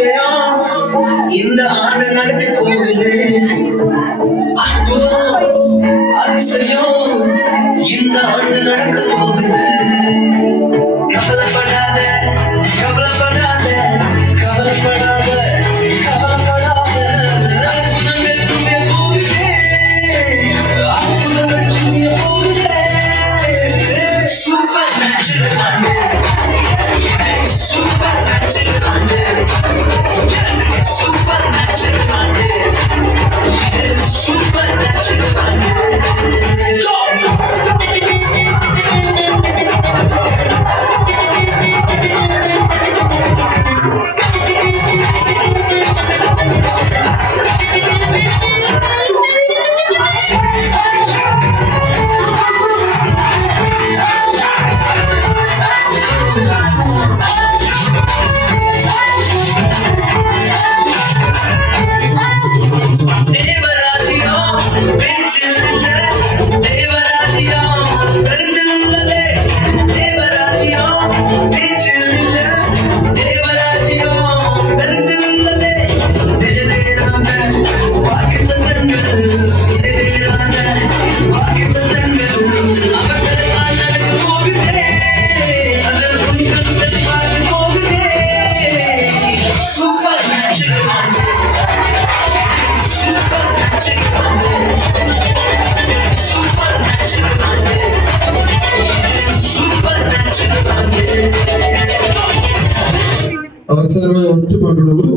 அதிசயம் இந்த ஆண்டு நடக்க போகுது. அற்புதம் அதிசயம் இந்த ஆண்டு நடக்க போகுது. கவலைப்படாத கவலைப்படாத கவலைப்படாத கவலைப்படாத. அற்புதங்கள் துணிய போகுது, அற்புதங்கள் துணிய போகுது. சூப்பர் நேச்சுரல் ஆண்டு, சூப்பர் நேச்சுரல் ஆண்டு, சூப்பர் நேச்சுரல் ஆண்டு, சூப்பர் நேச்சுரல் ஆண்டு. అవసరమైన ఒత్తిపడులు